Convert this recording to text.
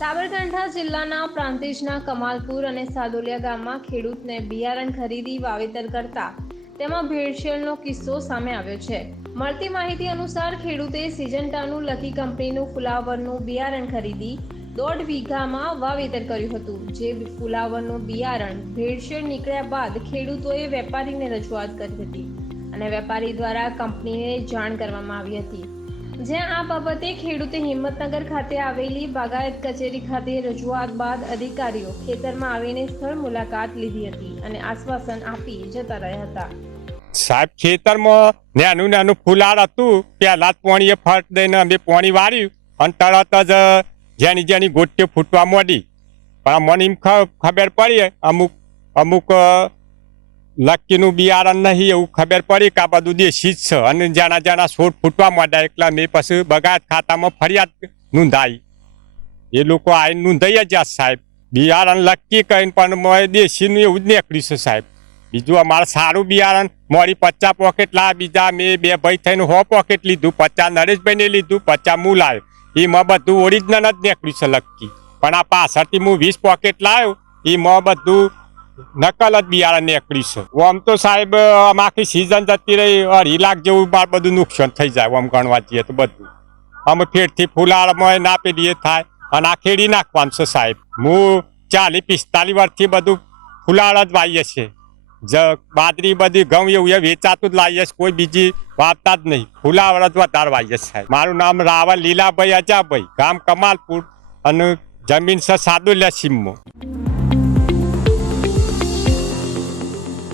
સાબરકાંઠા જિલ્લાના પ્રાંતિજના કમાલપુર અને સાદોલિયા ગામમાં ખેડૂતને બિયારણ ખરીદી વાવેતર કરતા તેમાં ભેળસેળનો કિસ્સો સામે આવ્યો છે. મળતી માહિતી અનુસાર ખેડૂતે સિજન્ટાનું લકી કંપનીનું ફુલાવરનું બિયારણ ખરીદી દોઢ વીઘામાં વાવેતર કર્યું હતું. જે ફુલાવરનું બિયારણ ભેળસેળ નીકળ્યા બાદ ખેડૂતોએ વેપારીને રજૂઆત કરી હતી અને વેપારી દ્વારા કંપનીને જાણ કરવામાં આવી હતી. જ્યાં આ બાબતે ખેડૂતે હિંમતનગર ખાતે આવેલી બાગાયત કચેરી ખાતે રજૂઆત બાદ અધિકારીઓ ખેતરમાં આવીને સ્થળ મુલાકાત લીધી હતી અને આશ્વાસન આપી જતા રહ્યા હતા. સાહેબ, ખેતરમાં નાનું નાનું ફુલાર હતું પહેલા પોણીએ ફટ દઈને અમે પોણી વાર્યું અને તરત જ જેની જેની ગોટીઓ ફૂટવા માંડી. પણ મને એમ ખબર પડી, અમુક અમુક અ, લક્કીનું બિયારણ નહીં એવું ખબર પડી કે આ બધું દેશી જ છે. અને જાણા જાણા છોડ ફૂટવા માંડ્યા એટલા મેં પછી બગાયત ખાતામાં ફરિયાદ નોંધાઈ. એ લોકો આવીને નોંધાઈ જ સાહેબ. બિયારણ લક્કી કહીને પણ મેં દેશીનું એવું જ નીકળ્યું છે સાહેબ. બીજું અમારે સારું બિયારણ મારી પચાસ પોકેટ લાવ્યા બીજા મેં બે ભાઈ થઈને હો પોકેટ લીધું પચાસ નરેશભાઈને લીધું પચાસ હું લાવ્યો એમાં બધું ઓરિજિનલ જ નીકળ્યું છે લક્કી. પણ આ પાછળથી હું વીસ પોકેટ લાવ્યો એમાં બધું નકલ જ બિયારણ નીકળ્યું છે. આમ તો સાહેબ, આમ આખી સિઝન જતી રહી, અઢી લાખ જેવું બાર બધું નુકસાન થઈ જાય, આમ ગણવા જઈએ તો બધું. અમે ફેરથી ફૂલાળમાં ના પેલીએ થાય, અને આ ખેડી નાખવાનું છે સાહેબ. હું ચાલીસ, પિસ્તાલીસ વર્ષથી બધું ફુલાળ જ વાવીએ છે જ બાજરી બધી ઘઉં એવું એ વેચાતું જ લાવીએ છીએ, કોઈ બીજી વાવતા જ નહીં. ફૂલાવળ જ વધારે વાવીએ સાહેબ. મારું નામ રાવલ લીલાભાઈ અજાભાઈ, ગામ કમાલપુર, અને જમીન છે સાદુલ્યા સીમમાં.